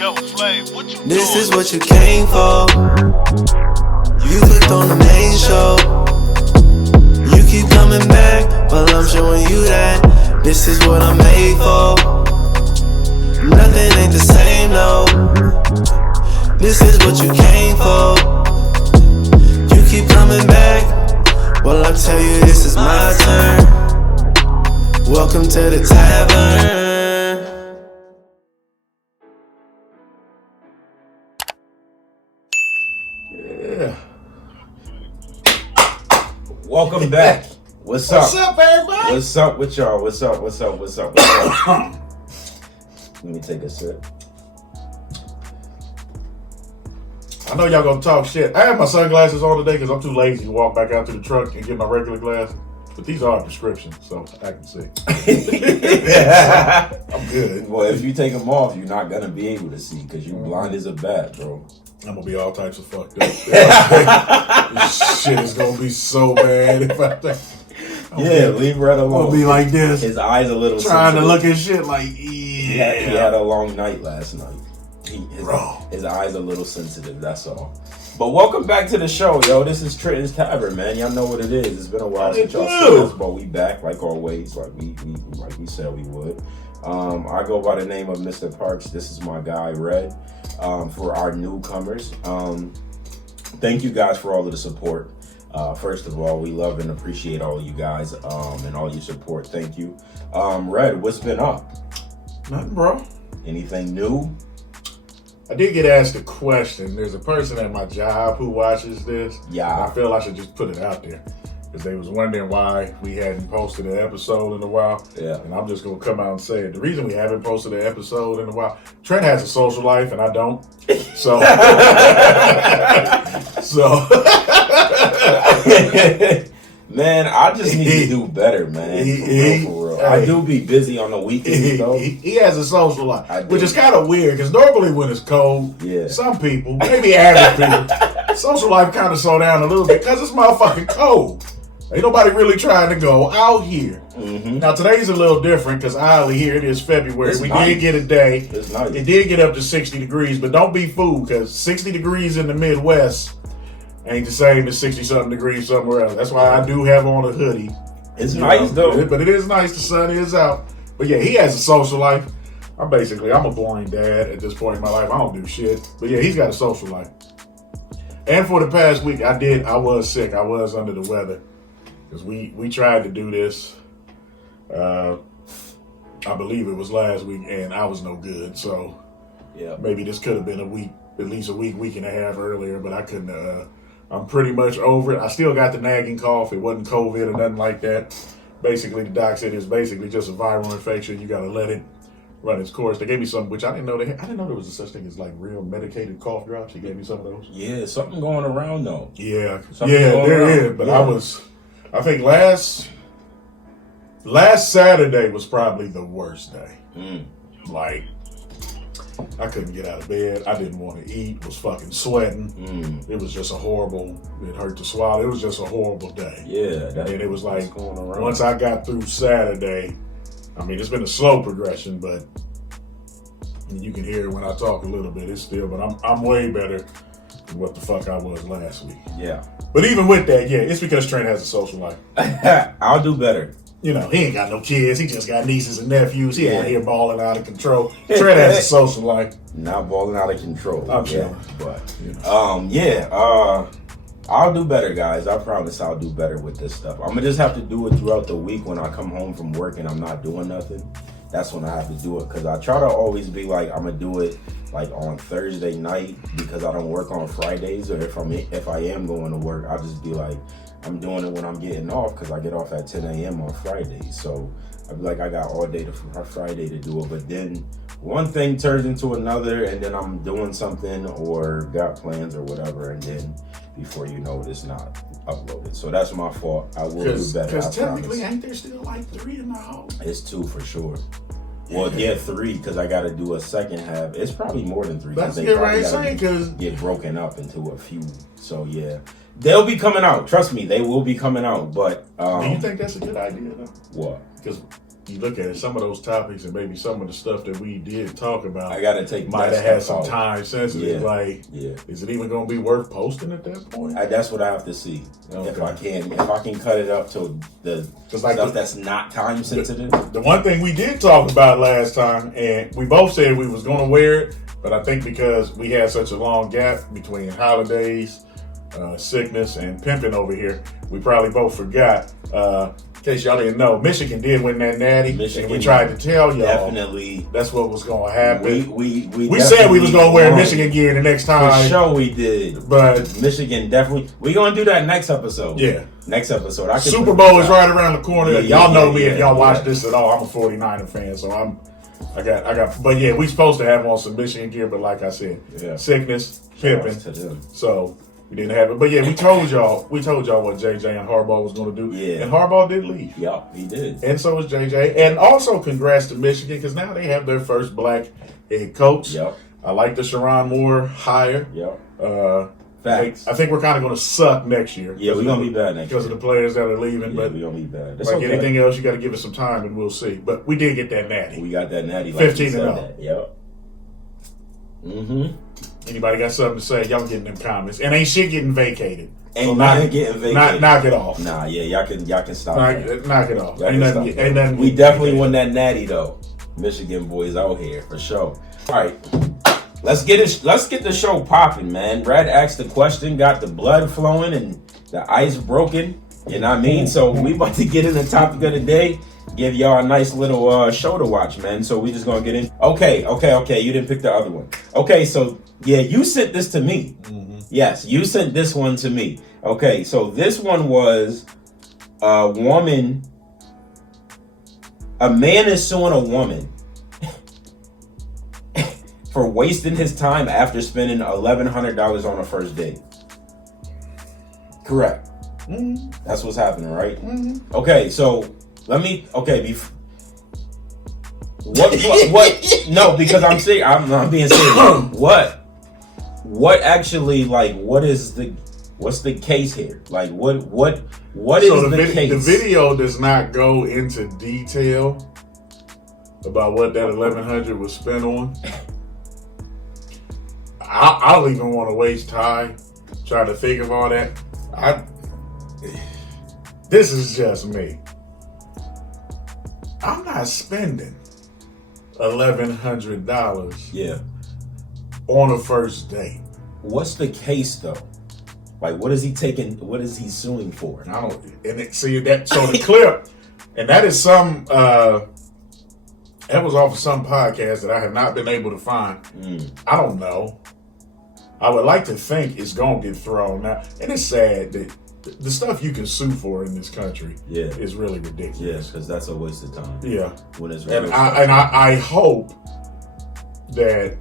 This is what you came for. You clicked on the main show. You keep coming back, well I'm showing you that this is what I'm made for. Nothing ain't the same, no. This is what you came for. You keep coming back, well I tell you this is my turn. Welcome to the tavern. Yeah. Welcome back. What's up? What's up, everybody? What's up with y'all? What's up? Let me take a sip. I know y'all gonna talk shit. I have my sunglasses on today because I'm too lazy to walk back out to the truck and get my regular glasses. But these are prescriptions, so I can see. I'm good. Well, if you take them off, you're not gonna be able to see because you blind as a bat, bro. I'm gonna be all types of fucked up. This shit is gonna be so bad if I think. Leave Red alone. I'll be like this. His eyes a little trying sensitive. to look at shit like, He had a long night last night. His eyes a little sensitive, that's all. But welcome back to the show, yo. This is Trenton's Tavern, man. Y'all know what it is. It's been a while since y'all seen us, but we back like always, like we said we would. I go by the name of Mr. Parks. This is my guy, Red. For our newcomers, thank you guys for all of the support. First of all, we love and appreciate all of you guys and all your support. Thank you. Red, what's been up? Nothing, bro. Anything new? I did get asked a question. There's a person at my job who watches this. Yeah. I feel I should just put it out there. Because they was wondering why we hadn't posted an episode in a while. Yeah. And I'm just going to come out and say it. The reason we haven't posted an episode in a while, Trent has a social life and I don't. So. Man, I just need to do better, man. For real. I do be busy on the weekends, though. He has a social life, which is kind of weird because normally when it's cold, some people, maybe average people, social life kind of slow down a little bit because it's motherfucking cold. Ain't nobody really trying to go out here. Mm-hmm. Now today's a little different because here it is February. We did get a day. It's nice. It did get up to 60 degrees, but don't be fooled because 60 degrees in the Midwest ain't the same as 60-something degrees somewhere else. That's why I do have on a hoodie. It's nice, though. But it is nice. The sun is out. But yeah, he has a social life. I'm a boring dad at this point in my life. I don't do shit. But yeah, he's got a social life. And for the past week, I was sick. I was under the weather. Because we tried to do this. I believe it was last week, and I was no good. So maybe this could have been at least a week and a half earlier, but I couldn't. I'm pretty much over it. I still got the nagging cough. It wasn't COVID or nothing like that. Basically, the doc said it's basically just a viral infection. You got to let it run its course. They gave me some, which I didn't know. I didn't know there was a such thing as like real medicated cough drops. He gave me some of those. Yeah, something going around though. Yeah, there is. But I think last Saturday was probably the worst day. Like, I couldn't get out of bed. I didn't want to eat. Was fucking sweating. It was just it hurt to swallow. It was just a horrible day. Yeah. And it was like, once I got through Saturday, I mean, it's been a slow progression, but you can hear it when I talk a little bit. It's still, but I'm way better than what the fuck I was last week. Yeah. But even with that, it's because Trent has a social life. I'll do better. You know, he ain't got no kids. He just got nieces and nephews. He out here balling out of control. Trent has a social life. Not balling out of control. I'm sure. But, I'll do better, guys. I promise I'll do better with this stuff. I'm going to just have to do it throughout the week when I come home from work and I'm not doing nothing. That's when I have to do it. Because I try to always be like, I'm going to do it like on Thursday night because I don't work on Fridays. Or if I am going to work, I'll just be like, I'm doing it when I'm getting off because I get off at 10 a.m. on Fridays. So I'd be like, I got all day for Friday to do it. But then one thing turns into another and then I'm doing something or got plans or whatever. And then before you know it, it's not uploaded. So that's my fault. I will do better. Because technically, ain't there still like 3 in the house? It's 2 for sure. Well, 3 because I got to do a second half. It's probably more than 3. That's get right saying because get broken up into a few. So they'll be coming out. Trust me, they will be coming out. But do you think that's a good idea though? What? Because you look at it, some of those topics and maybe some of the stuff that we did talk about, I gotta take might have had some time sensitive. Yeah. Like, Yeah. is it even going to be worth posting at that point? That's what I have to see. Okay. If I can cut it up to the like stuff that's not time sensitive. The one thing we did talk about last time, and we both said we was going to wear it, but I think because we had such a long gap between holidays, sickness, and pimping over here, we probably both forgot. In case y'all didn't know, Michigan did win that natty. Michigan, and we tried to tell y'all definitely that's what was going to happen. We said we was going to wear Michigan gear the next time. For sure we did. But Michigan definitely. We going to do that next episode. Yeah. Next episode. Super Bowl is right around the corner. Y'all know me if y'all watch this at all. I'm a 49er fan, so I got. But yeah, we supposed to have on some Michigan gear, but like I said, sickness, pimping. So we didn't have it. But yeah, we told y'all what JJ and Harbaugh was going to do. Yeah. And Harbaugh did leave. Yeah, he did. And so was JJ. And also congrats to Michigan because now they have their first black head coach. Yep. I like the Sharon Moore hire. Yep. Facts. I think we're kind of going to suck next year. Yeah, we're going to be bad next year. Because of the players that are leaving. Yeah, but we're going to be bad. That's like anything else, you got to give it some time and we'll see. But we did get that natty. We got that natty. 15-0. Yep. Mm-hmm. Anybody got something to say? Y'all getting them comments. And ain't shit getting vacated. Ain't nothing getting vacated. Knock it off. Nah, yeah, y'all can stop that. Knock it off. Ain't nothing. We definitely won that natty though. Michigan boys out here for sure. All right. Let's get the show popping, man. Red asked the question, got the blood flowing and the ice broken. You know what I mean? So we about to get in the topic of the day. Give y'all a nice little show to watch, man. So we just gonna get in. Okay. You didn't pick the other one. Okay, so yeah, you sent this to me. Mm-hmm. Yes, you sent this one to me. Okay, so this one was a woman. A man is suing a woman for wasting his time after spending $1,100 on a first date. Correct. Mm-hmm. That's what's happening, right? Mm-hmm. Okay, so let me. Okay, what? No, because I'm serious. I'm being serious. What actually, like, what's the case here? Like, what is the case? The video does not go into detail about what that $1,100 was spent on. I don't even want to waste time trying to think of all that. This is just me. I'm not spending $1,100 on a first date. What's the case though? Like, what is he taking? What is he suing for? I don't. And see that. So the clip, and that is some. That was off of some podcast that I have not been able to find. I don't know. I would like to think it's gonna get thrown now, and it's sad that the stuff you can sue for in this country is really ridiculous. Yes, because that's a waste of time. Yeah, when it's and I hope that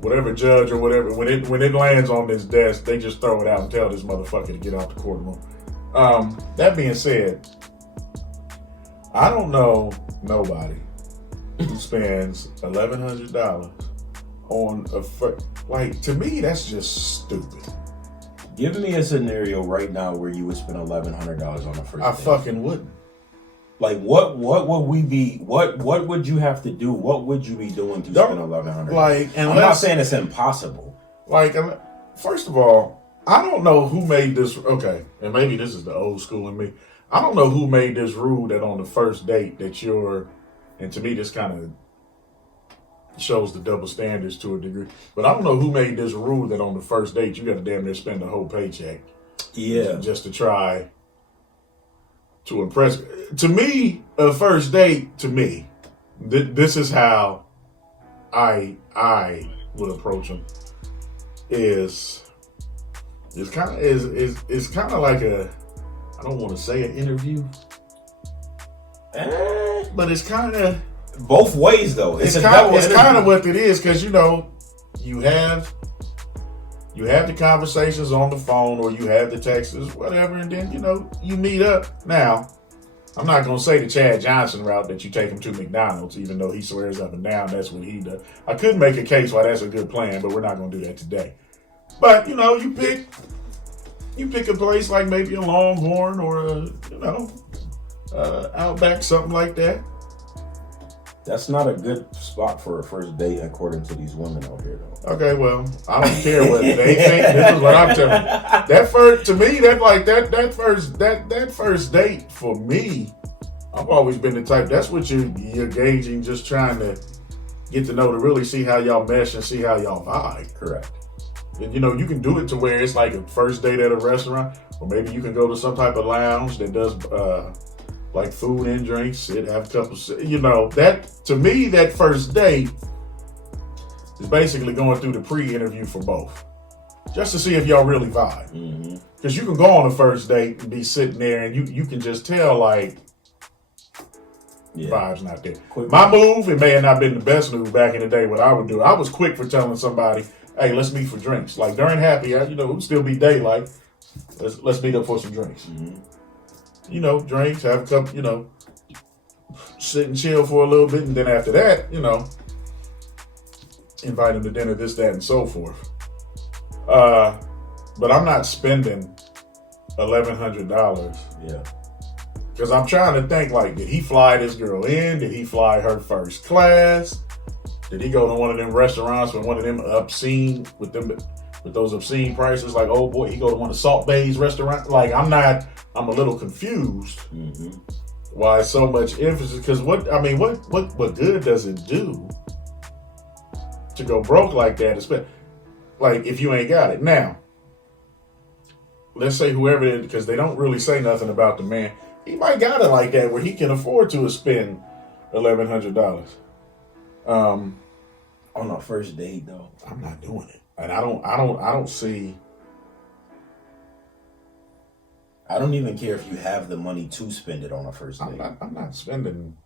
whatever judge or whatever, when it lands on this desk, they just throw it out and tell this motherfucker to get out the courtroom. That being said, I don't know nobody who spends $1,100 on to me that's just stupid. Give me a scenario right now where you would spend $1,100 on a first date. I fucking wouldn't. Like what would we be? What would you have to do? What would you be doing to spend $1,100? Like, I'm not saying it's impossible. Like, first of all, I don't know who made this. Okay, and maybe this is the old school in me. I don't know who made this rule that on the first date that and to me this kind of shows the double standards to a degree. But I don't know who made this rule that on the first date you got to damn near spend the whole paycheck. Yeah, just to try to impress. To me, a first date, to me, this is how I would approach them. It's kind of like I don't want to say an interview, but it's kind of both ways though. It's kind of what it is, because you have the conversations on the phone or you have the texts, whatever, and then you meet up. Now, I'm not going to say the Chad Johnson route that you take him to McDonald's, even though he swears up and down that's what he does. I could make a case why that's a good plan, but we're not going to do that today. But you pick a place like maybe a Longhorn or a Outback, something like that. That's not a good spot for a first date, according to these women out here, though. Okay, well, I don't care what they think. This is what I'm telling you. That first, to me, that first date for me, I've always been the type. That's what you're gauging, just trying to get to know, to really see how y'all mesh and see how y'all vibe. Correct. And you can do it to where it's like a first date at a restaurant, or maybe you can go to some type of lounge that does like food and drinks, sit, have a couple, that, to me, that first date is basically going through the pre-interview for both, just to see if y'all really vibe. Because you can go on a first date and be sitting there and you can just tell, like, vibe's not there. My move, it may have not been the best move back in the day. What I would do, I was quick for telling somebody, hey, let's meet for drinks. Like during happy hour, it would still be daylight. Let's meet up for some drinks. Drinks, have a couple, sit and chill for a little bit, and then after that, invite them to dinner, this, that, and so forth. But I'm not spending $1,100. Yeah. Because I'm trying to think, like, did he fly this girl in? Did he fly her first class? Did he go to one of them restaurants with one of them obscene, with those obscene prices? Like, oh boy, he go to one of Salt Bay's restaurant? Like, I'm a little confused why so much emphasis. Because what good does it do to go broke like that? Like, if you ain't got it. Now, let's say whoever it is, because they don't really say nothing about the man. He might got it like that where he can afford to spend $1,100. On a first date, though, I'm not doing it, and I don't see. I don't even care if you have the money to spend it on a first date. I'm not spending.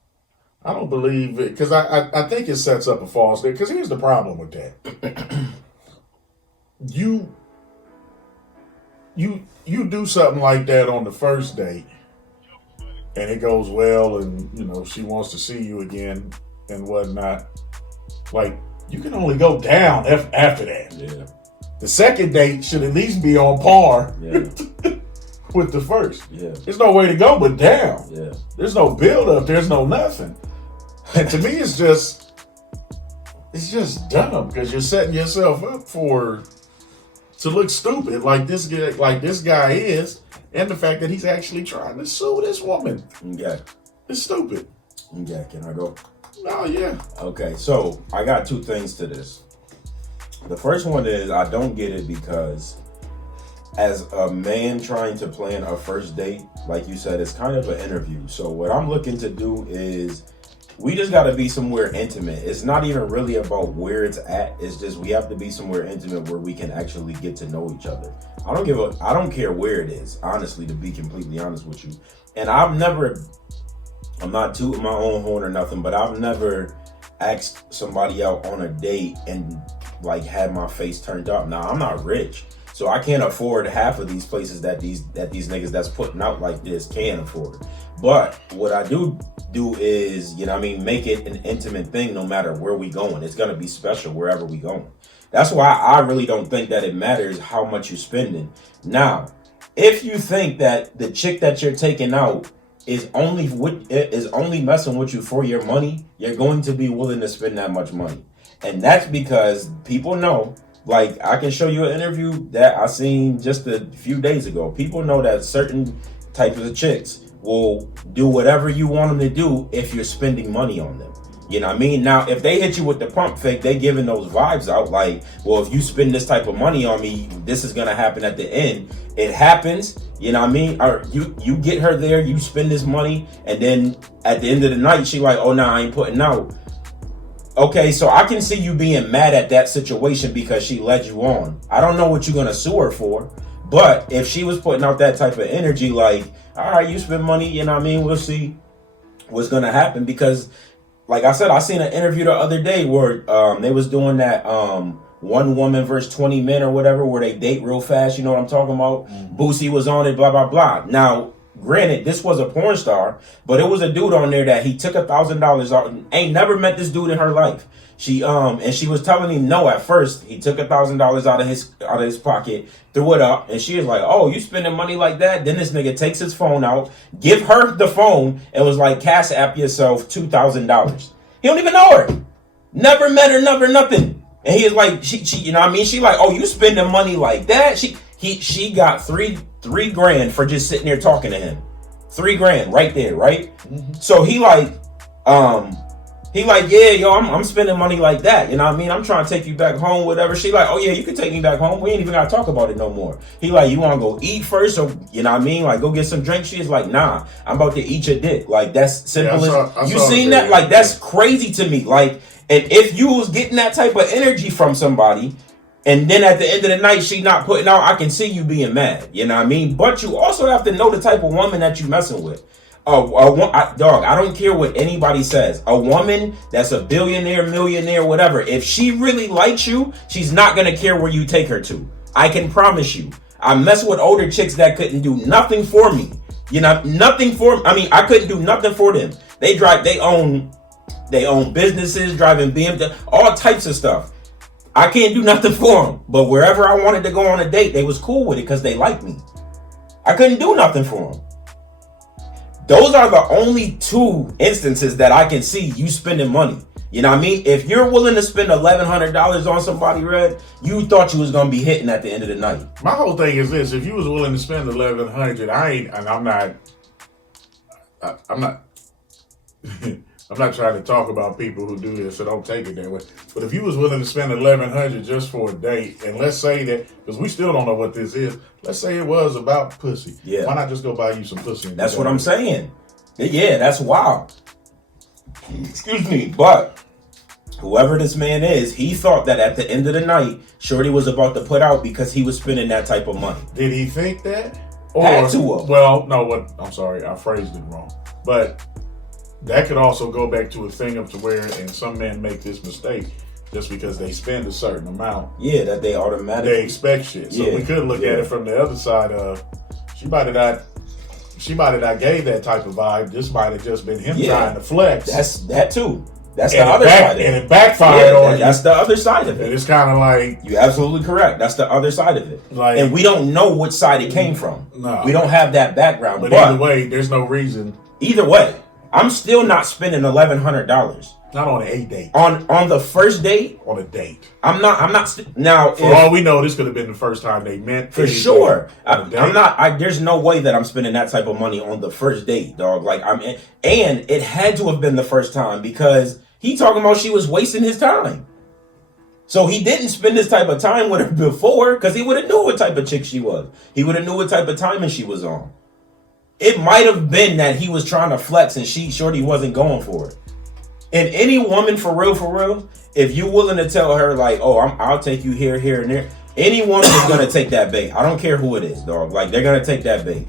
I don't believe it, because I think it sets up a false date. Because here's the problem with that: you do something like that on the first date, and it goes well, and she wants to see you again and whatnot. Like, you can only go down after that. Yeah. The second date should at least be on par with the first. Yeah. There's no way to go but down. Yeah. There's no build up. There's no nothing. And to me, it's just dumb, because you're setting yourself up to look stupid, like this guy is, and the fact that he's actually trying to sue this woman. Okay. It's stupid. Okay. Can I go? Oh yeah. Okay, so I got two things to this. The first one is, I don't get it, because as a man trying to plan a first date, like you said, it's kind of an interview. So what I'm looking to do is, we just got to be somewhere intimate. It's not even really about where it's at. It's just we have to be somewhere intimate where we can actually get to know each other. I don't care where it is, honestly, to be completely honest with you. And I'm not tooting my own horn or nothing, but I've never asked somebody out on a date and like had my face turned up. Now, I'm not rich, so I can't afford half of these places that these niggas that's putting out like this can afford. But what I do is, make it an intimate thing no matter where we going. It's gonna be special wherever we going. That's why I really don't think that it matters how much you're spending. Now, if you think that the chick that you're taking out is only messing with you for your money, you're going to be willing to spend that much money. And that's because people know, like, I can show you an interview that I seen just a few days ago. People know that certain types of chicks will do whatever you want them to do if you're spending money on them. You know what I mean? Now, if they hit you with the pump fake, they giving those vibes out like, well, if you spend this type of money on me, this is going to happen at the end. It happens, you know what I mean? Or you get her there, you spend this money, and then at the end of the night, she like, oh, nah, I ain't putting out. Okay, so I can see you being mad at that situation because she led you on. I don't know what you're going to sue her for, but if she was putting out that type of energy, like, all right, you spend money, you know what I mean? We'll see what's going to happen, because like I said, I seen an interview the other day where they was doing that one woman versus 20 men or whatever, where they date real fast. You know what I'm talking about? Boosie was on it, blah, blah, blah. Now, granted, this was a porn star, but it was a dude on there that he took $1,000 out and ain't never met this dude in her life. She was telling him no at first. He took $1,000 out of his pocket, threw it up, and she was like, "Oh, you spending money like that?" Then this nigga takes his phone out, give her the phone, and was like, "Cash app yourself $2,000." He don't even know her. Never met her, never nothing. And he is like, she, you know what I mean? She like, oh, you spending money like that? She got three grand for just sitting there talking to him. 3 grand right there, right? Mm-hmm. So he like, yeah, yo, I'm spending money like that. You know what I mean? I'm trying to take you back home, whatever. She like, oh yeah, you can take me back home. We ain't even gotta talk about it no more. He like, you wanna go eat first? Or, you know what I mean? Like, go get some drinks. She's like, nah, I'm about to eat your dick. Like, that's simple as, you seen that? Like, that's crazy to me. Like, and if you was getting that type of energy from somebody, and then at the end of the night, she not putting out, I can see you being mad. You know what I mean? But you also have to know the type of woman that you messing with. Dog, I don't care what anybody says. A woman that's a billionaire, millionaire, whatever, if she really likes you, she's not going to care where you take her to. I can promise you. I mess with older chicks that couldn't do nothing for me. You know, nothing for, I mean, I couldn't do nothing for them. They own businesses, driving BMW, all types of stuff. I can't do nothing for them. But wherever I wanted to go on a date, they was cool with it because they liked me. I couldn't do nothing for them. Those are the only 2 instances that I can see you spending money. You know what I mean? If you're willing to spend $1,100 on somebody, Red, you thought you was gonna be hitting at the end of the night. My whole thing is this: if you was willing to spend $1,100, I'm not I'm not trying to talk about people who do this, so don't take it that way. But if you was willing to spend $1,100 just for a date, and let's say that, because we still don't know what this is, let's say it was about pussy. Yeah. Why not just go buy you some pussy? That's what I'm saying. Yeah, that's wild. Excuse me, but whoever this man is, he thought that at the end of the night, Shorty was about to put out because he was spending that type of money. Did he think that? Or, had to have. Well, no, I'm sorry, I phrased it wrong. But that could also go back to a thing up to where, and some men make this mistake, just because they spend a certain amount. Yeah, that they automatically. They expect shit. So we could look at it from the other side of, she might have not gave that type of vibe. This might have just been him trying to flex. That's that too. That's the other side of it. And it backfired on you. That's the other side of it. And it's kind of like... You're absolutely correct. That's the other side of it. Like, and we don't know which side it came from. No. We don't have that background. But either way, there's no reason. Either way, I'm still not spending $1,100. Not on a date. On the first date? On a date. I'm not now. For all we know, this could have been the first time they met. For sure. I'm not. There's no way that I'm spending that type of money on the first date, dog. Like and it had to have been the first time because he talking about she was wasting his time. So he didn't spend this type of time with her before because he would have knew what type of chick she was. He would have knew what type of timing she was on. It might have been that he was trying to flex and Shorty wasn't going for it. And any woman, for real, if you're willing to tell her, like, oh, I'll take you here, and there, any woman is going to take that bait. I don't care who it is, dog. Like, they're going to take that bait.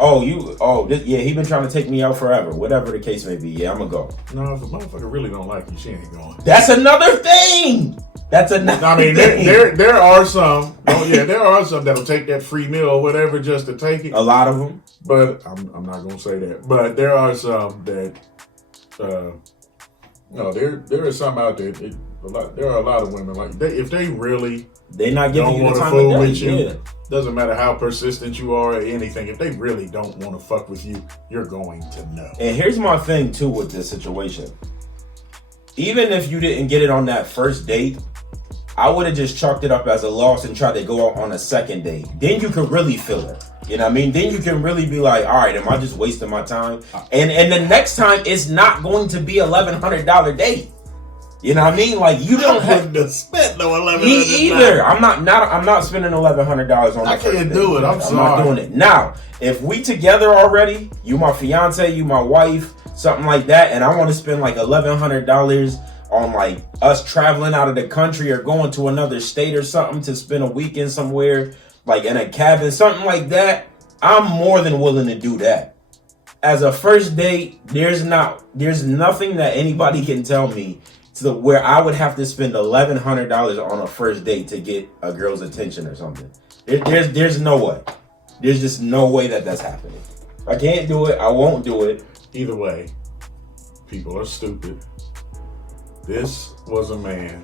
He been trying to take me out forever. Whatever the case may be. Yeah, I'm going to go. No, if a motherfucker really don't like you, she ain't going. That's another thing. I mean, there are some. There are some that'll take that free meal or whatever just to take it. A lot of them. But I'm not going to say that. But there are some that... No, there is some out there. There are a lot of women like if they really not giving don't you want the to time fool of day, with you. Doesn't matter how persistent you are or anything. If they really don't want to fuck with you, you're going to know. And here's my thing too with this situation. Even if you didn't get it on that first date, I would have just chalked it up as a loss and tried to go out on a second date. Then you could really feel it. You know what I mean? Then you can really be like, all right, am I just wasting my time? And the next time it's not going to be $1,100 date. You know what I mean? Like you don't have to spend no $1,100. Me either. I'm not spending $1,100 on. I can't do it. I'm sorry. Not doing it. Now, if we together already, you my fiance, you my wife, something like that, and I want to spend like $1,100 on like us traveling out of the country or going to another state or something to spend a weekend somewhere, like in a cabin, something like that, I'm more than willing to do that. As a first date, there's nothing that anybody can tell me to where I would have to spend $1,100 on a first date to get a girl's attention or something. There's no way. There's just no way that that's happening. I can't do it. I won't do it. Either way, people are stupid. This was a man,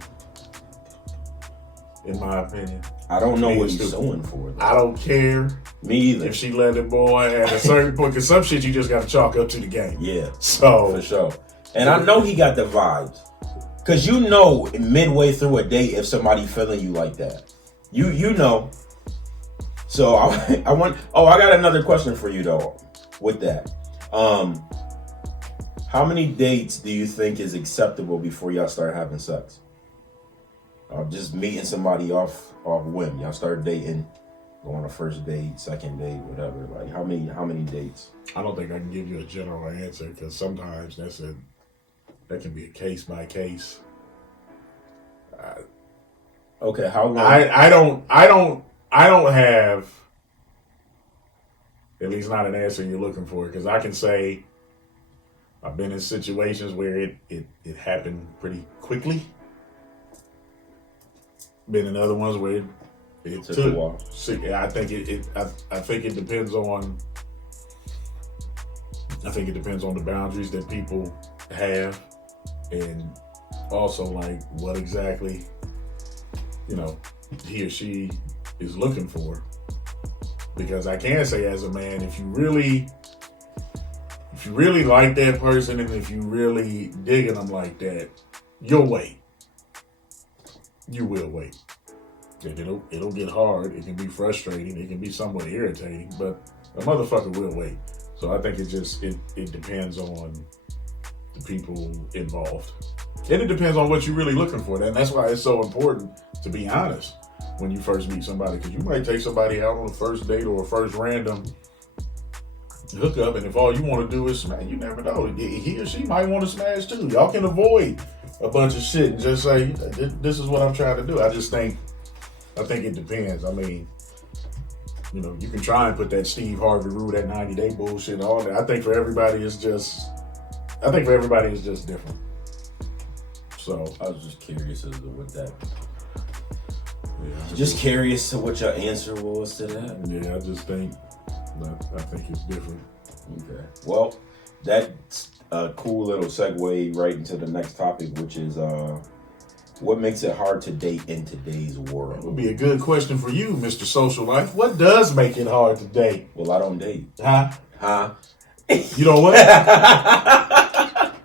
in my opinion. I don't know what he's suing for, though. I don't care. Me either. If she let it boy at a certain point, because some shit you just got to chalk up to the game. Yeah. So for sure. And I know he got the vibes. Cause you know midway through a date if somebody feeling you like that. You know. So I got another question for you though with that. How many dates do you think is acceptable before y'all start having sex? Just meeting somebody off whim. Y'all start dating, go on a first date, second date, whatever. Like how many dates? I don't think I can give you a general answer because sometimes that can be a case by case. Okay, how long? I don't have, at least not an answer you're looking for, because I can say I've been in situations where it happened pretty quickly. Been in other ones where it took a while. I think it depends on. I think it depends on the boundaries that people have, and also like what exactly, he or she is looking for. Because I can say as a man, if you really like that person and if you really digging them like that, you'll wait. You will wait. It'll get hard. It can be frustrating. It can be somewhat irritating, but a motherfucker will wait. So I think it depends on the people involved. And it depends on what you're really looking for. And that's why it's so important to be honest when you first meet somebody. Because you might take somebody out on a first date or a first random hookup, and if all you want to do is smash, you never know. He or she might want to smash too. Y'all can avoid a bunch of shit and just say, this is what I'm trying to do. I think it depends. I mean, you can try and put that Steve Harvey rule, that 90-day bullshit on there. I think for everybody it's just different. So I was just curious as to what that. Yeah, just curious to what your answer was to that. Yeah, I think it's different. Okay. Well, that's a cool little segue right into the next topic, which is what makes it hard to date in today's world? That would be a good question for you, Mr. Social Life. What does make it hard to date? Well, I don't date. Huh? You know what?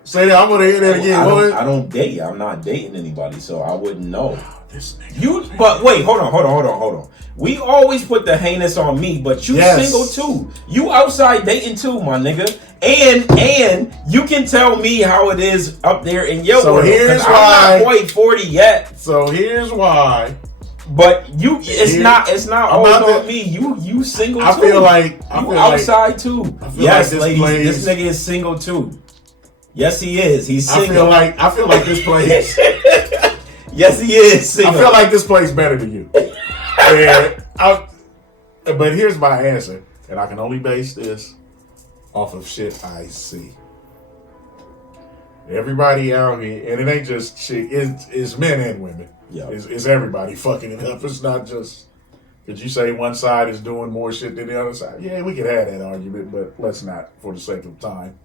Say that. I'm gonna hear that again. I don't date. I'm not dating anybody, so I wouldn't know. This nigga. But wait, hold on. We always put the heinous on me, but you single too. You outside dating too, my nigga. And you can tell me how it is up there in your world. So here's why I'm not quite 40 yet. So here's why. But it's not always on me. You single too. I feel like outside too. Yes, like ladies, this nigga is single too. Yes, he is. He's single. I feel like this place. Yes, he is single. I feel like this place better than you. But here's my answer, and I can only base this off of shit I see. Everybody out here, and it ain't just shit. It's men and women. Yeah, it's everybody fucking it up. It's not just because you say one side is doing more shit than the other side. Yeah, we could have that argument, but let's not for the sake of time.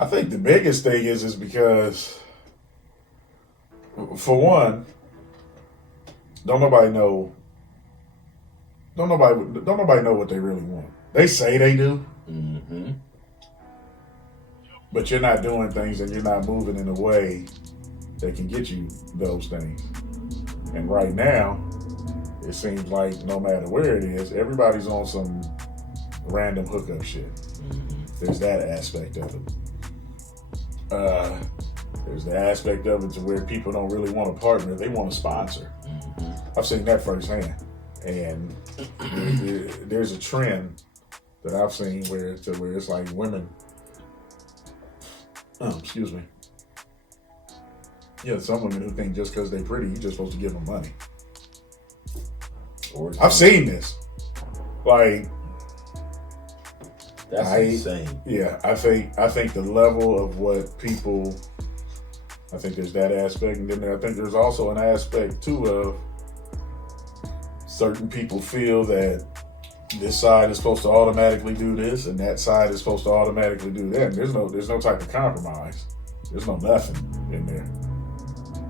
I think the biggest thing is because, for one, don't nobody know what they really want. They say they do, but you're not doing things and you're not moving in a way that can get you those things. And right now, it seems like no matter where it is, everybody's on some random hookup shit. There's that aspect of it. There's the aspect of it to where people don't really want a partner; they want a sponsor. I've seen that firsthand, and there's a trend that I've seen where it's like women. Excuse me. Yeah, some women who think just because they're pretty, you're just supposed to give them money. I've seen this. Like, that's insane. Yeah, I think the level of what people. I think there's that aspect, and then I think there's also an aspect too of certain people feel that this side is supposed to automatically do this, and that side is supposed to automatically do that. And there's no type of compromise. There's no nothing in there.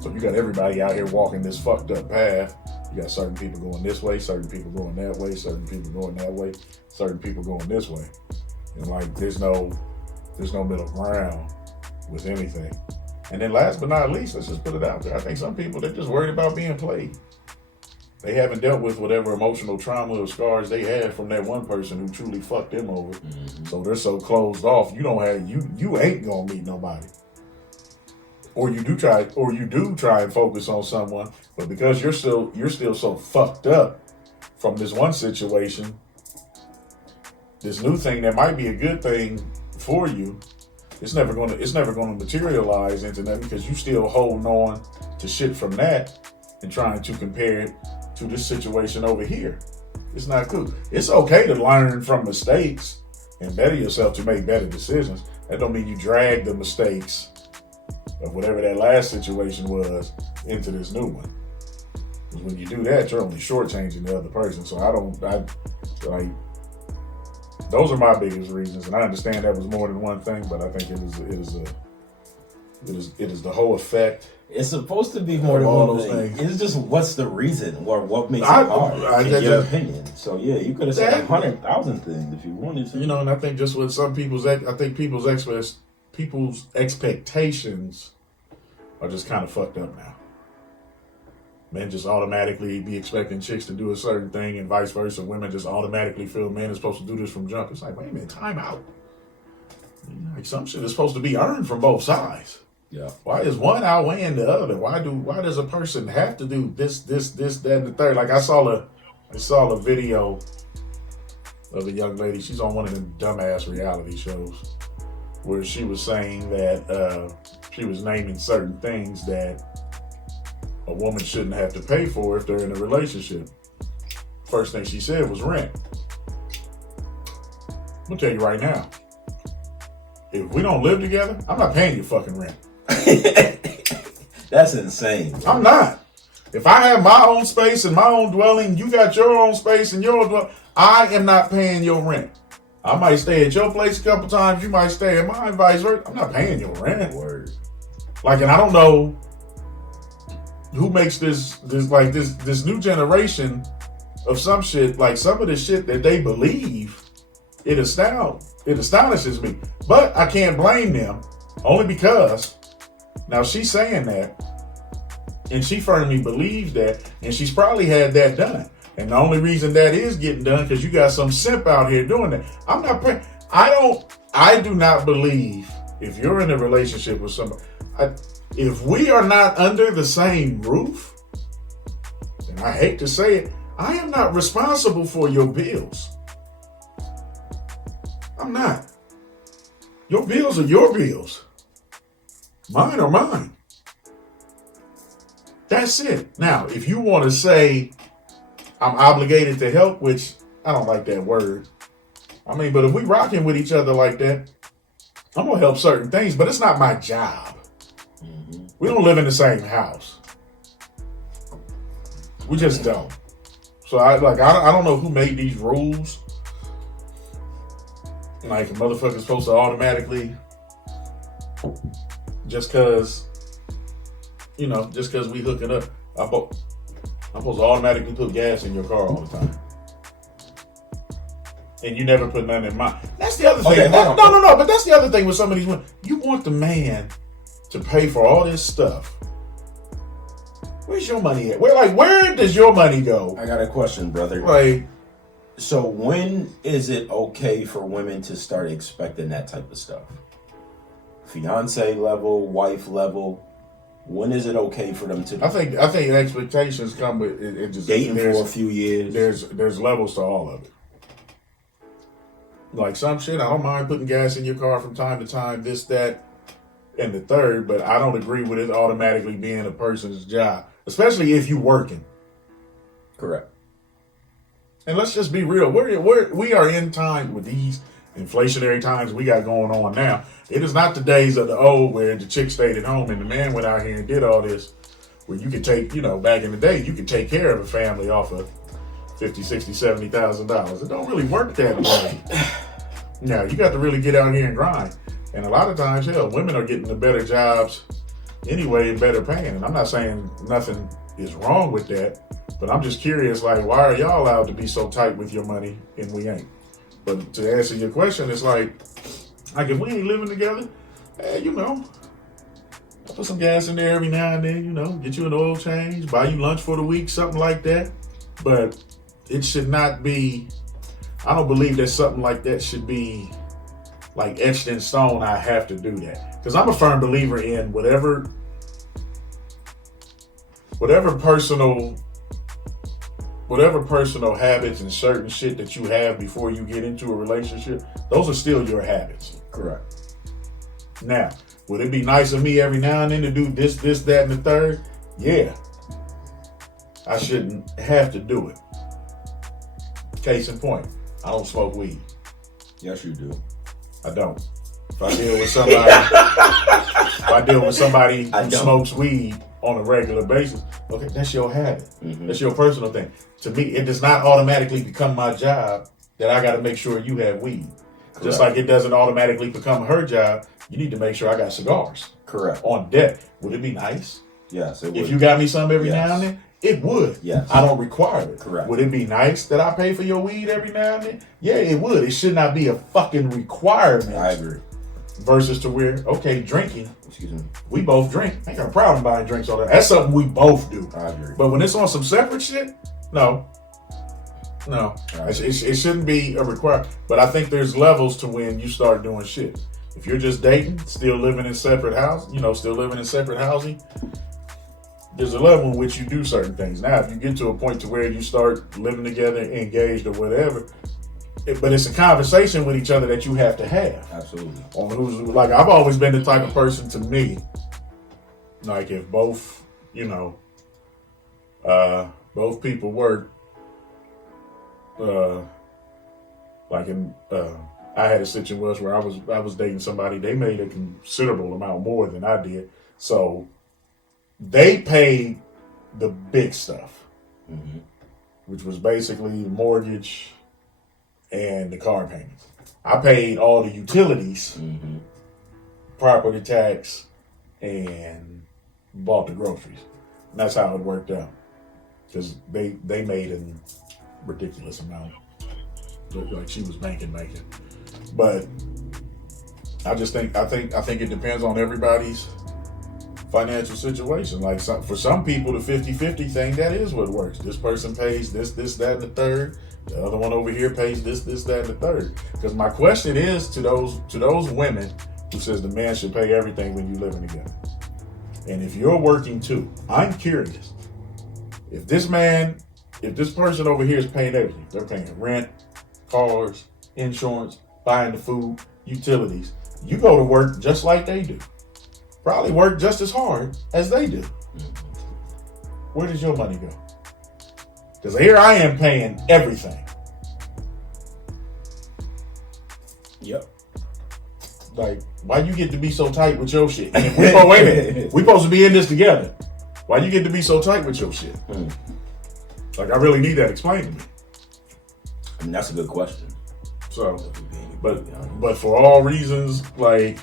So you got everybody out here walking this fucked up path. You got certain people going this way, certain people going that way, certain people going that way, certain people going this way. And like, there's no There's no middle ground with anything. And then last but not least, let's just put it out there. I think some people, they're just worried about being played. They haven't dealt with whatever emotional trauma or scars they had from that one person who truly fucked them over. Mm-hmm. So they're so closed off. You ain't gonna meet nobody. Or you do try and focus on someone, but because you're still so fucked up from this one situation, this new thing that might be a good thing for you, it's never gonna materialize into nothing because you still holding on to shit from that and trying to compare it to this situation over here. It's not cool. It's okay to learn from mistakes and better yourself to make better decisions. That don't mean you drag the mistakes of whatever that last situation was into this new one. Because when you do that, you're only shortchanging the other person. So those are my biggest reasons, and I understand that was more than one thing, but I think it is the whole effect. It's supposed to be more than one thing. It's just what's the reason or what makes it hard, in your opinion. So yeah, you could have said 100,000 things if you wanted to. And I think just with some people's expectations are just kind of fucked up now. Men just automatically be expecting chicks to do a certain thing and vice versa. Women just automatically feel men is supposed to do this from jump. It's like, wait a minute, time out. Like some shit is supposed to be earned from both sides. Yeah. Why is one outweighing the other? Why does a person have to do this, that, and the third? Like I saw a video of a young lady. She's on one of them dumbass reality shows where she was saying that she was naming certain things that a woman shouldn't have to pay for if they're in a relationship. First thing she said was rent. I'm gonna tell you right now, if we don't live together, I'm not paying your fucking rent. That's insane. I'm not. If I have my own space and my own dwelling, you got your own space and your own dwelling, I am not paying your rent. I might stay at your place a couple times, you might stay at mine, vice versa. I'm not paying your rent. Word. Like, and I don't know who makes this new generation of some shit, like some of the shit that they believe, it astonishes me. But I can't blame them, only because now she's saying that, and she firmly believes that, and she's probably had that done. And the only reason that is getting done because you got some simp out here doing that. I'm not paying. I do not believe if you're in a relationship with somebody, if we are not under the same roof, and I hate to say it, I am not responsible for your bills. I'm not. Your bills are your bills. Mine are mine. That's it. Now, if you want to say I'm obligated to help, which I don't like that word. I mean, but if we rocking with each other like that, I'm going to help certain things, but it's not my job. Mm-hmm. We don't live in the same house. We just don't. So I don't know who made these rules. Like a motherfucker's supposed to automatically, just cause we hooking up, I'm supposed to automatically put gas in your car all the time. And you never put nothing in mine. That's the other thing. Okay, No, but that's the other thing with some of these women. You want the man to pay for all this stuff. Where's your money at? Where does your money go? I got a question, brother. So when is it okay for women to start expecting that type of stuff? Fiance level, wife level. When is it okay for them to? I think expectations come with it just dating for a few years. There's levels to all of it. Like some shit, I don't mind putting gas in your car from time to time, this, that, and the third, but I don't agree with it automatically being a person's job, especially if you're working. Correct. And let's just be real. We are in time with these inflationary times we got going on now. It is not the days of the old where the chick stayed at home and the man went out here and did all this, where you could take, back in the day, you could take care of a family off of $50,000, $60,000, $70,000. It don't really work that way. Now, you got to really get out here and grind. And a lot of times, hell, women are getting the better jobs anyway and better paying. And I'm not saying nothing is wrong with that, but I'm just curious, like, why are y'all allowed to be so tight with your money and we ain't? But to answer your question, it's like, Like if we ain't living together, you know, I put some gas in there every now and then, you know, get you an oil change, buy you lunch for the week, something like that. But it should not be, I don't believe that something like that should be like etched in stone. I have to do that. Because I'm a firm believer in whatever personal habits and certain shit that you have before you get into a relationship, those are still your habits. Correct. Now, would it be nice of me every now and then to do this, that, and the third? Yeah. I shouldn't have to do it. Case in point, I don't smoke weed. Yes, you do. I don't. If I deal with somebody who smokes weed on a regular basis, okay, that's your habit. Mm-hmm. That's your personal thing. To me, it does not automatically become my job that I got to make sure you have weed. Correct. Just like it doesn't automatically become her job, you need to make sure I got cigars. Correct. On deck. Would it be nice? Yes, it would. If you got me some every now and then, it would. Yes. I don't require it. Correct. Would it be nice that I pay for your weed every now and then? Yeah, it would. It should not be a fucking requirement. I agree. Versus to where, okay, drinking. Excuse me. We both drink. I ain't got a problem buying drinks all that. That's something we both do. I agree. But when it's on some separate shit, no. It shouldn't be a requirement. But I think there's levels to when you start doing shit. If you're just dating, still living in separate housing, there's a level in which you do certain things. Now, if you get to a point to where you start living together, engaged or whatever, but it's a conversation with each other that you have to have. Absolutely. On who's, like, I've always been the type of person, to me, like if both people work, I had a situation where I was dating somebody. They made a considerable amount more than I did, so they paid the big stuff, mm-hmm. which was basically the mortgage and the car payments. I paid all the utilities, mm-hmm. property tax, and bought the groceries. And that's how it worked out, because they made a ridiculous amount. Looked like she was banking. But I think it depends on everybody's financial situation. Like for some people, the 50-50 thing, that is what works. This person pays this, that, and the third. The other one over here pays this, that, and the third. Because my question is to those women who says the man should pay everything when you're living together. And if you're working too, I'm curious. If this person over here is paying everything, they're paying rent, cars, insurance, buying the food, utilities. You go to work just like they do. Probably work just as hard as they do. Where does your money go? Because here I am paying everything. Yep. Like, why you get to be so tight with your shit? Wait a minute. We supposed to be in this together. Why you get to be so tight with your shit? Like, I really need that explained to me. I mean, that's a good question. So, but for all reasons, like,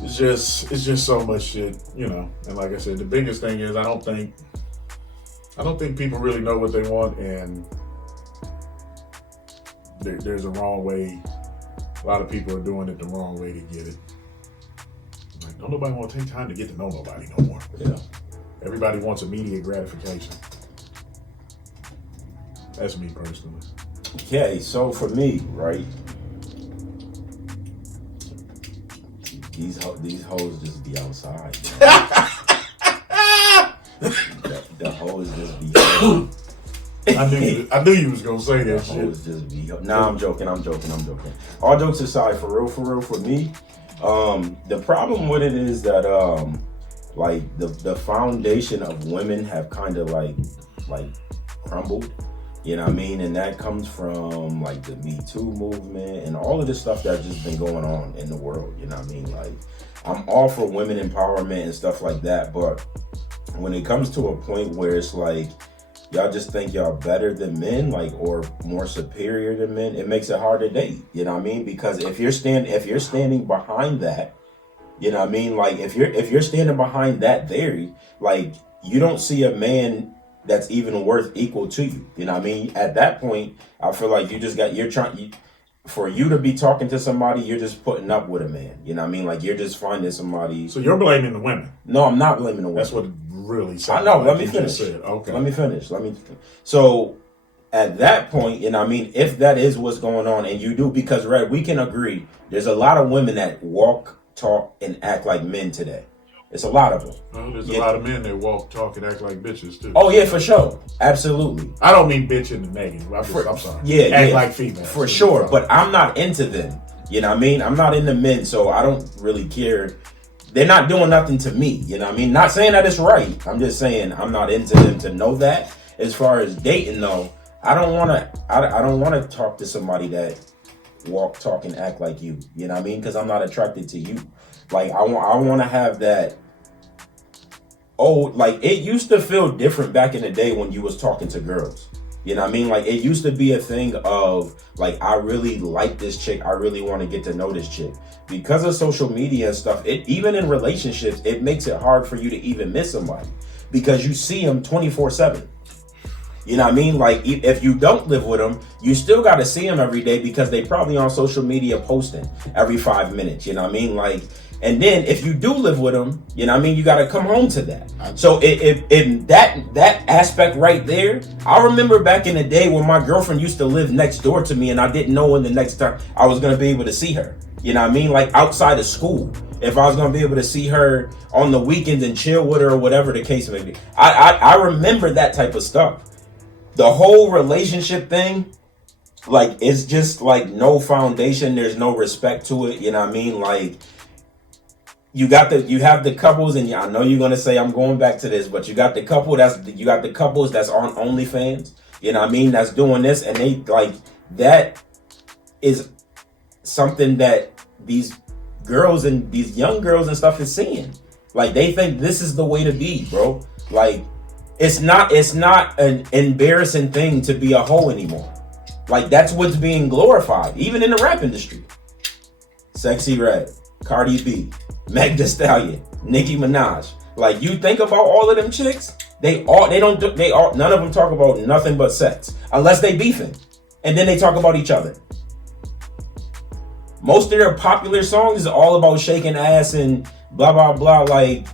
it's just so much shit, And like I said, the biggest thing is I don't think people really know what they want, and there's a wrong way. A lot of people are doing it the wrong way to get it. Like, don't nobody want to take time to get to know nobody no more. Yeah. Everybody wants immediate gratification. That's me personally. Okay, so for me, right, these hoes just be outside. the hoes just be. I knew you was gonna say that shit. Hoes just be. Nah, I'm joking. All jokes aside, for real, for me, the problem with it is that like the foundation of women have kind of like crumbled. You know what I mean? And that comes from like the Me Too movement and all of this stuff that's just been going on in the world. You know what I mean? Like, I'm all for women empowerment and stuff like that. But when it comes to a point where it's like, y'all just think y'all better than men, like, or more superior than men, it makes it hard to date. You know what I mean? Because if you're standing behind that, you know what I mean? Like, if you're standing behind that theory, like, you don't see a man that's even worth equal to you. You know what I mean? At that point, I feel like for you to be talking to somebody, you're just putting up with a man. You know what I mean? Like you're just finding somebody. So you're blaming the women. No, I'm not blaming the women. That's what it really I sounds know. like. Let me finish. Okay. Let me finish. So at that point, you know what I mean, if that is what's going on, and you do, because Red, we can agree, there's a lot of women that walk, talk, and act like men today. It's a lot of them. Oh, there's a lot of men that walk, talk, and act like bitches too. Oh yeah, for sure, absolutely. I don't mean bitch in the negative. I'm sorry. Yeah, act like females for sure. But I'm not into them. You know what I mean? I'm not into men, so I don't really care. They're not doing nothing to me. You know what I mean? Not saying that it's right. I'm just saying I'm not into them to know that. As far as dating though, I don't want to talk to somebody that walk, talk, and act like you. You know what I mean? Because I'm not attracted to you. Like I want to have that. Oh, like it used to feel different back in the day when you was talking to girls. You know what I mean? Like it used to be a thing of like, I really like this chick. I really want to get to know this chick. Because of social media and stuff, even in relationships, it makes it hard for you to even miss somebody because you see them 24/7. You know what I mean? Like if you don't live with them, you still got to see them every day because they probably on social media posting every 5 minutes. You know what I mean? Like, and then if you do live with them, you know what I mean? You got to come home to that. So in that aspect right there, I remember back in the day when my girlfriend used to live next door to me and I didn't know when the next time I was going to be able to see her. You know what I mean? Like outside of school, if I was going to be able to see her on the weekends and chill with her or whatever the case may be. I remember that type of stuff. The whole relationship thing, like it's just like no foundation. There's no respect to it. You know what I mean? Like you have the couples, and I know you're gonna say I'm going back to this, but you got the couples that's on OnlyFans. You know what I mean? That's doing this, and they like that is something that these girls and these young girls and stuff is seeing. Like they think this is the way to be, bro. Like. It's not an embarrassing thing to be a hoe anymore. Like that's what's being glorified, even in the rap industry. Sexy Red, Cardi B, Meg Thee Stallion, Nicki Minaj. Like you think about all of them chicks, none of them talk about nothing but sex unless they beefing, and then they talk about each other. Most of their popular songs is all about shaking ass and blah blah blah. Like.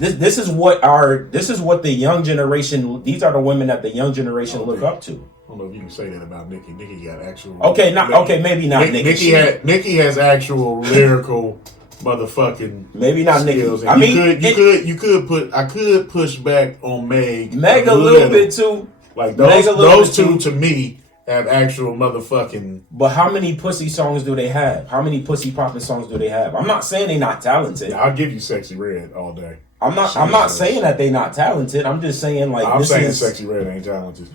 This is what the young generation. These are the women that the young generation look up to. I don't know if you can say that about Nicki. Nicki got actual. Maybe not Nicki. Nicki has actual lyrical motherfucking. Maybe not skills. Nicki. I could push back on Meg. Meg a little bit too. Like those two to me have actual motherfucking. But how many pussy songs do they have? How many pussy popping songs do they have? I'm not saying they're not talented. Yeah, I'll give you Sexy Red all day. I'm not saying that they're not talented. I'm just saying like I'm saying Sexy Red ain't talented.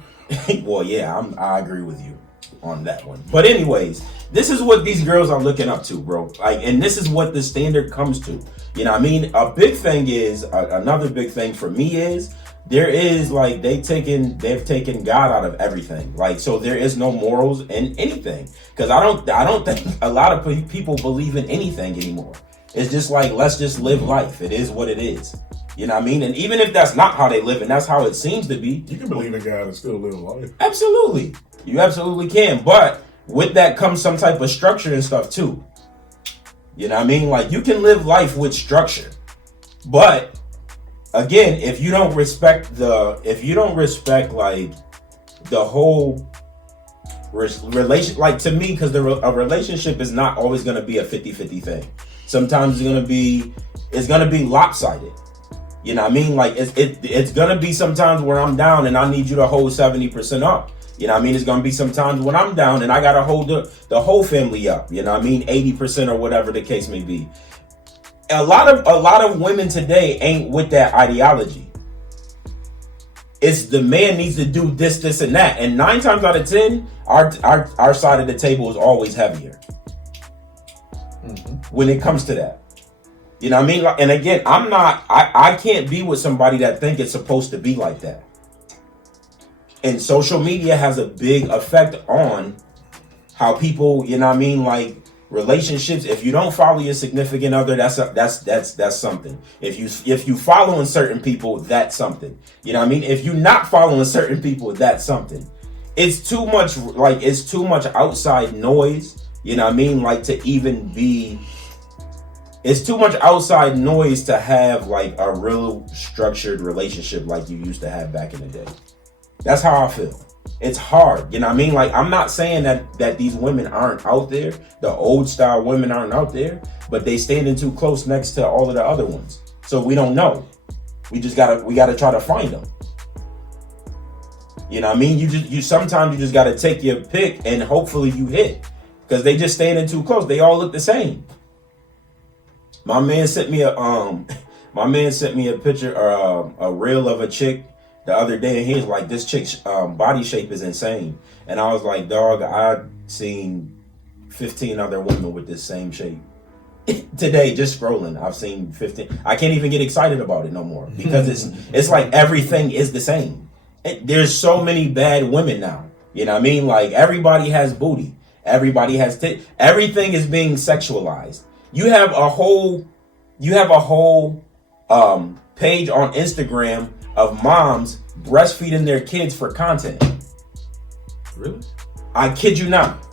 Well, yeah, I agree with you on that one. But anyways, this is what these girls are looking up to, bro. Like, and this is what the standard comes to. You know what I mean? A big thing is another big thing for me is there is like they've taken God out of everything. Like, so there is no morals in anything. Because I don't think a lot of people believe in anything anymore. It's just like, let's just live life. It is what it is. You know what I mean? And even if that's not how they live, and that's how it seems to be. You can believe in God and still live life. Absolutely. You absolutely can. But with that comes some type of structure and stuff too. You know what I mean? Like you can live life with structure. But again, if you don't respect like the whole relation, like to me, because a relationship is not always going to be a 50-50 thing. Sometimes it's gonna be lopsided. You know what I mean? Like it's gonna be sometimes where I'm down and I need you to hold 70% up. You know what I mean? It's gonna be sometimes when I'm down and I gotta hold the whole family up. You know what I mean? 80% or whatever the case may be. A lot of women today ain't with that ideology. It's the man needs to do this, and that. And 9 times out of 10, our side of the table is always heavier. When it comes to that. You know what I mean? And again, I can't be with somebody that think it's supposed to be like that. And social media has a big effect on how people, you know what I mean, like relationships. If you don't follow your significant other, that's something. If you following certain people, that's something. You know what I mean? If you're not following certain people, that's something. It's too much outside noise You know what I mean? Like to even be, it's too much outside noise to have like a real structured relationship like you used to have back in the day. That's how I feel. It's hard, you know what I mean? Like, I'm not saying that these women aren't out there. The old style women aren't out there, but they standing too close next to all of the other ones. So we don't know. We gotta try to find them. You know what I mean? You sometimes you just gotta take your pick and hopefully you hit. Because they just standing too close. They all look the same. My man sent me a picture or a reel of a chick the other day, and he was like, this chick's body shape is insane. And I was like, dog, I've seen 15 other women with this same shape. Today, just scrolling, I've seen 15. I can't even get excited about it no more because it's like everything is the same. There's so many bad women now. You know what I mean? Like, everybody has booty. Everybody has everything is being sexualized. You have a whole page on Instagram of moms breastfeeding their kids for content. Really? I kid you not.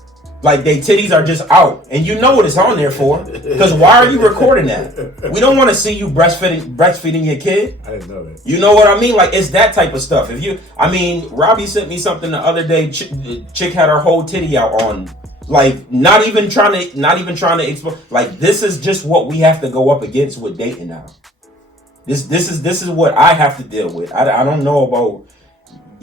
Like, they titties are just out, and you know what it's on there for. Because why are you recording that? We don't want to see you breastfeeding your kid. I didn't know that. You know what I mean? Like, it's that type of stuff. Robbie sent me something the other day. Chick had her whole titty out on, like, not even trying to explore. Like, this is just what we have to go up against with dating now. This is what I have to deal with. I don't know about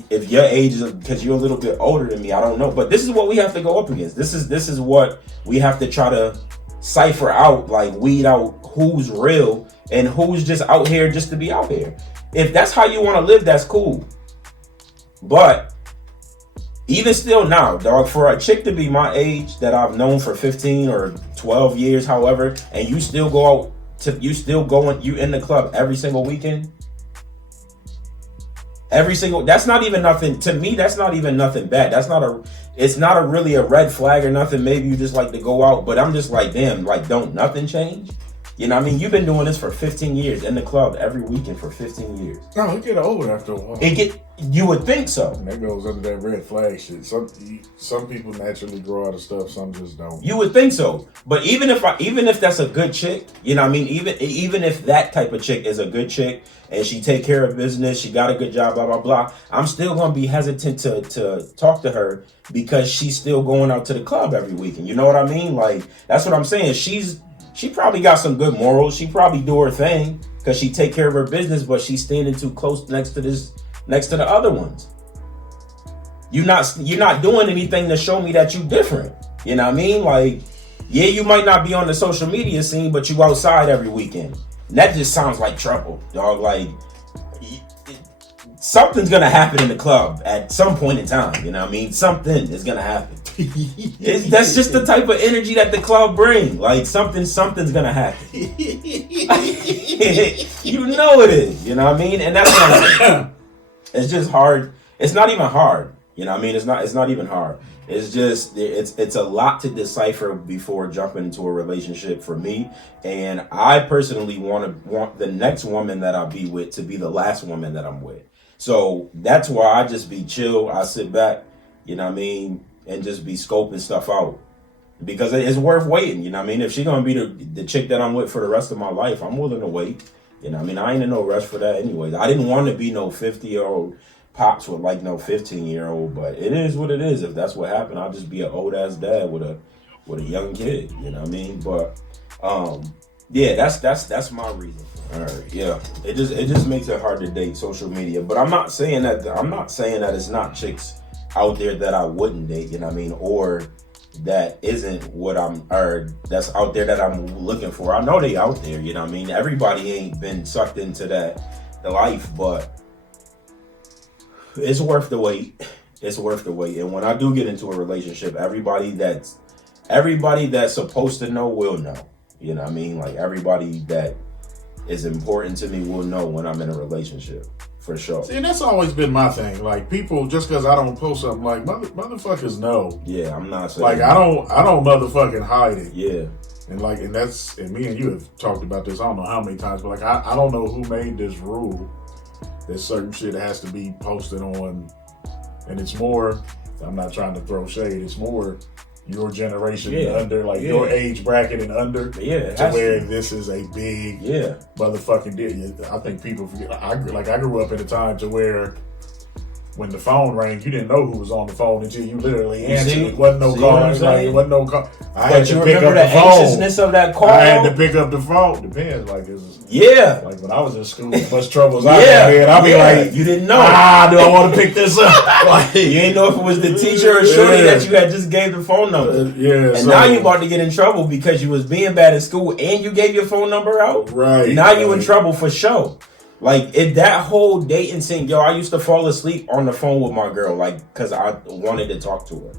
if your age is, because you're a little bit older than me. I don't know, but this is what we have to go up against. This is what we have to try to cipher out, like weed out who's real and who's just out here just to be out here. If that's how you want to live, that's cool. But even still now, dog, for a chick to be my age that I've known for 15 or 12 years, however, and you still go out. You in the club every single weekend. That's not even nothing to me. That's not even nothing bad. It's not really a red flag or nothing. Maybe you just like to go out, but I'm just like, damn, like, don't nothing change. You know what I mean? You've been doing this for 15 years in the club every weekend for 15 years. No, it get old after a while. You would think so. And that goes under that red flag shit. Some people naturally grow out of stuff, some just don't. You would think so. But even if that's a good chick, you know what I mean? Even if that type of chick is a good chick and she take care of business, she got a good job, blah, blah, blah, I'm still going to be hesitant to talk to her because she's still going out to the club every weekend. You know what I mean? Like, that's what I'm saying. She probably got some good morals. She probably do her thing because she take care of her business, but she's standing too close next to the other ones. You're not doing anything to show me that you different. You know what I mean? Like, yeah, you might not be on the social media scene, but you outside every weekend. And that just sounds like trouble, dog. Like, something's gonna happen in the club at some point in time. You know what I mean? Something is gonna happen. That's just the type of energy that the club bring. Like, something's gonna happen. You know it is. You know what I mean? And that's not. It's just hard. It's not even hard. You know what I mean? It's not even hard. It's just, it's a lot to decipher before jumping into a relationship for me. And I personally want the next woman that I'll be with to be the last woman that I'm with. So that's why I just be chill. I sit back, you know what I mean, and just be scoping stuff out. Because it's worth waiting, you know what I mean? If she's going to be the chick that I'm with for the rest of my life, I'm willing to wait. You know what I mean? I ain't in no rush for that anyways. I didn't want to be no 50-year-old pops with like no 15-year-old, but it is what it is. If that's what happened, I'll just be an old-ass dad with a young kid, you know what I mean? But yeah, that's my reason. All right, yeah. It just makes it hard to date social media. But I'm not saying that it's not chicks out there that I wouldn't date, you know what I mean? Or that isn't that's out there that I'm looking for. I know they out there, you know what I mean? Everybody ain't been sucked into the life, but it's worth the wait. It's worth the wait. And when I do get into a relationship, everybody that's supposed to know will know. You know what I mean? Like, everybody that is important to me will know when I'm in a relationship. For sure. See, and that's always been my thing. Like, people, just because I don't post something, like, motherfuckers know. Yeah, I'm not saying. Like, I don't motherfucking hide it. Yeah. And me and you have talked about this, I don't know how many times, but like, I don't know who made this rule that certain shit has to be posted on. And it's more, I'm not trying to throw shade, it's more your generation Yeah. and under, like Yeah. your age bracket and under, Yeah, it to has where to. this is a big Yeah. motherfucking deal. I think people forget. I grew up in a time to where when the phone rang, you didn't know who was on the phone until you literally answered. see? It wasn't no See call. what I'm saying? It wasn't no call. I But had you to pick remember up the the phone. anxiousness of that call? I had to pick up the phone. Depends. Like this is Yeah. like when I was in school, as much trouble as I Yeah. had, I'd be Yeah. like, You didn't know. do I want to pick this up? Like, You ain't know if it was the teacher or shorty that you had just gave the phone number. yeah. And now you about to get in trouble because you was being bad at school and you gave your phone number out. Right. Now you in trouble for sure. Like that whole dating scene, yo, I used to fall asleep on the phone with my girl, like, cause I wanted to talk to her.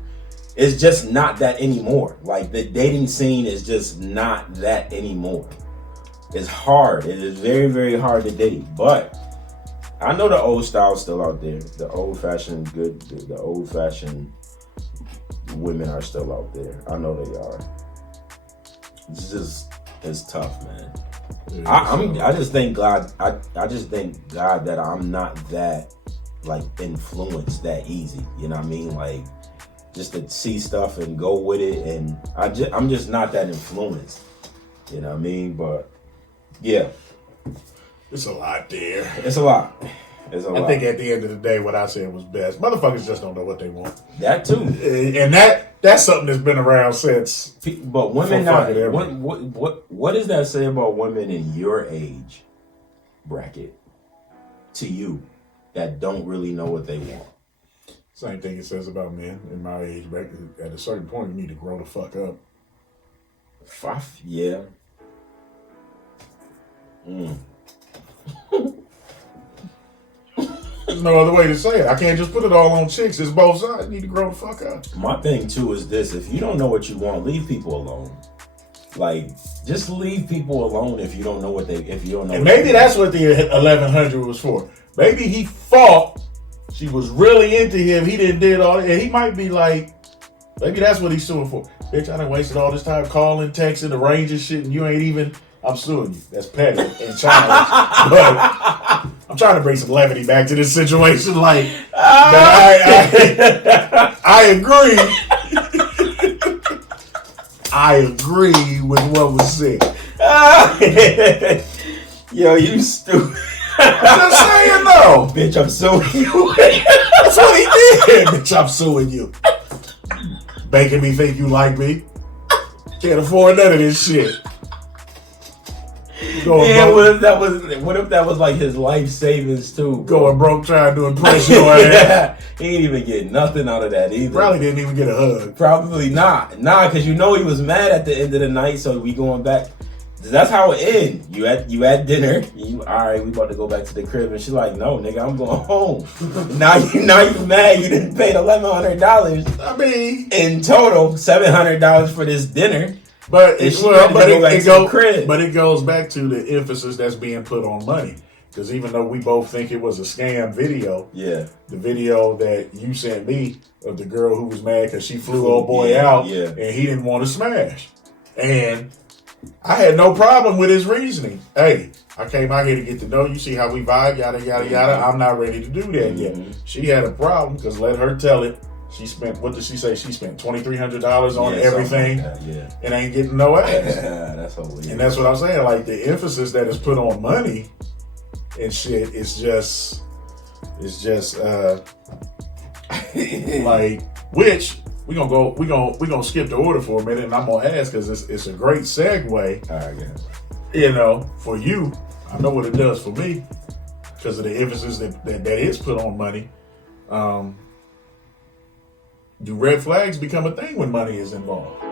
It's just not that anymore. Like the dating scene is just not that anymore. It's hard. It is very, very hard to date. But I know the old style's still out there. The old fashioned the old fashioned women are still out there. I know they are. It's tough, man. I just thank God. I just thank God that I'm not that like influenced that easy. You know what I mean? Like just to see stuff and go with it, and I'm just not that influenced. You know what I mean? But yeah, it's a lot there. it's a lot. It's a lot. I think at the end of the day, what I said was best. Motherfuckers just don't know what they want. That too. And that's something that's been around since. But women not. fucking ever. What does that say about women in your age bracket to you that don't really know what they want? Same thing it says about men in my age bracket. At a certain point, you need to grow the fuck up. Yeah. There's no other way to say it. I can't just put it all on chicks. It's both sides. You need to grow the fuck up. My thing too is this: if you don't know what you want, leave people alone. Like, just leave people alone if you don't know what if you don't know. And maybe that's what the 1100 was for. Maybe he thought she was really into him. He didn't did all, and he might be like, maybe that's what he's suing for. Bitch, I done wasted all this time calling, texting, arranging shit, and you ain't even. I'm suing you. That's petty and childish. But I'm trying to bring some levity back to this situation. Like, I agree. I agree with what was said. Yo, you stupid. I'm just saying, though. Bitch, I'm suing you. That's what he did. Bitch, I'm suing you. Making me think you like me. Can't afford none of this shit. Yeah, what if that was like his life savings too? Going broke trying to impress your ass. Yeah, he ain't even get nothing out of that either. Probably didn't even get a hug. Probably not. Nah, because you know he was mad at the end of the night, so we going back. That's how it ends. You at dinner. All right, we about to go back to the crib, and she's like, "No, nigga, I'm going home." now you mad. You didn't pay $1,100. I mean, in total, $700 for this dinner. But it goes back to the emphasis that's being put on money. Because even though we both think it was a scam video, yeah, the video that you sent me of the girl who was mad because she flew old boy out and he didn't want to smash, and I had no problem with his reasoning. Hey, I came out here to get to know you, see how we vibe, yada yada yada. I'm not ready to do that yet. She had a problem because let her tell it. She spent, what did she say? She spent $2,300 on everything and ain't getting no ass. That's what weird. And that's what I'm saying. Like the emphasis that is put on money and shit is just like, which we're gonna skip the order for a minute and I'm gonna ask because it's a great segue. All right, yeah. You know, for you, I know what it does for me because of the emphasis that is put on money. Do red flags become a thing when money is involved?